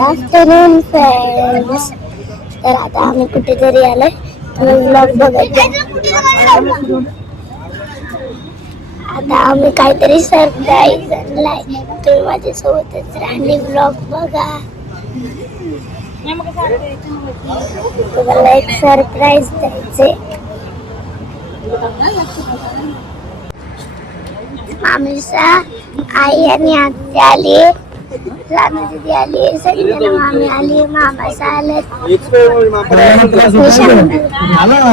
Afternoon friends तर आता आम्ही कुठेतरी आलोय तुम्ही ब्लॉग बघत आता आम्ही काहीतरी सरप्राईज आणलाय तुम्ही माझ्यासोबतच राहणे ब्लॉग बघा तुम्हाला एक सरप्राईज द्यायचे आम्ही आई आणि आत्या आली. रानू दिदी आली सगळीजण मामी आली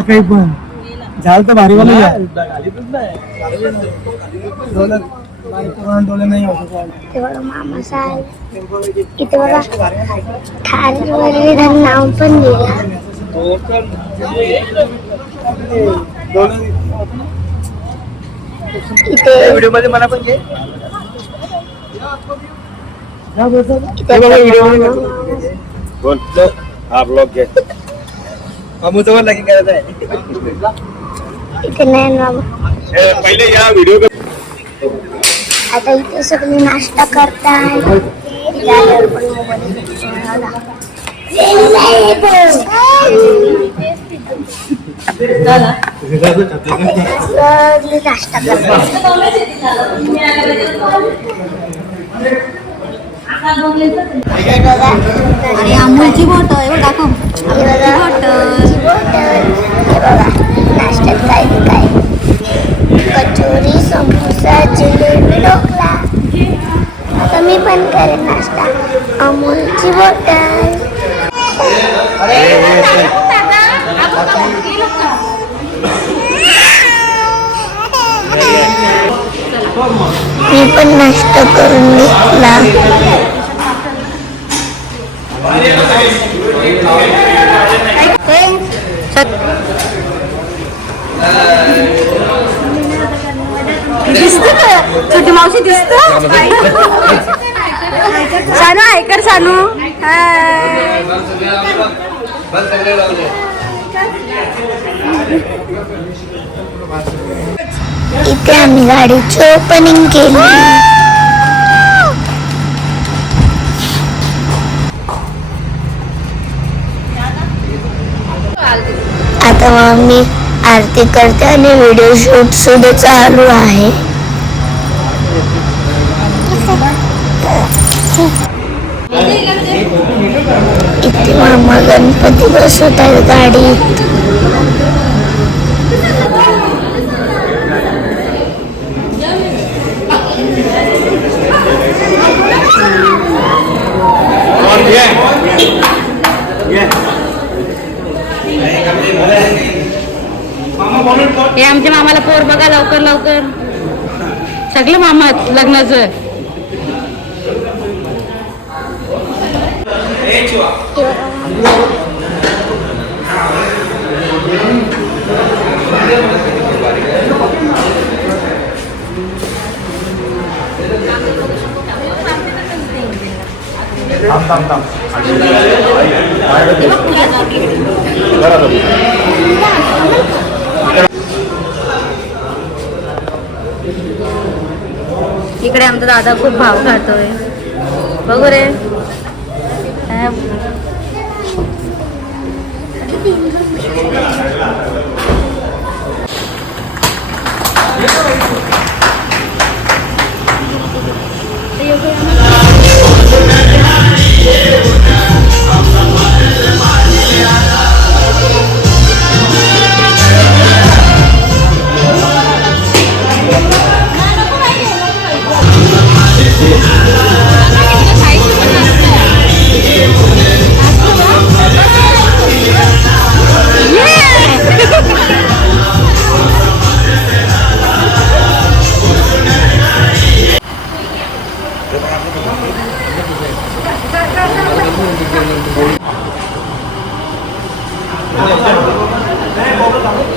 काही पण. झालं तर भारी वाला या डोलं डोले नाही होत ते बघा मामासा आले इथे बघा ठाण्यावर नाव पण दिलं. व्हिडिओमध्ये मला पण घे. बोल. हा ब्लॉग घे. अमूचं वर लगीन करायचं आहे. पहिले या व्हिडिओ आता इथे सगळे नाश्ता करताय. नाश्ता करताय. आणि अमूलची बॉटल एवढं दाखव. अमूलची बॉटल नाश्त्यात काय काय कचोरी समोसा जिलेबी ढोकला. आता मी पण करेन नाश्ता. अमूलची बॉटल मी पण नाश्ता करून घेतला. दिसत छोटी मावशी दिसत सानू ऐकर सानू इथे आम्ही गाडीची ओपनिंग केली. आता मग मी आरती करते आणि व्हिडिओ शूट सुद्धा चालू आहे. इथे मामा गणपती बसवत आहेत गाडीत हे आमच्या मामाला पोर बघा लवकर लवकर. सगळं मामा लग्नाचं. इकडे आमचा दादा खूप भाव खातोय बघू रे हा.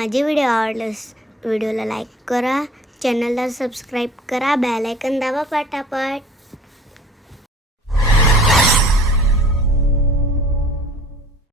माझे व्हिडिओ आवडल्यास व्हिडिओला लाईक करा चॅनलला सबस्क्राईब करा बॅलायकन दाबा पटापट.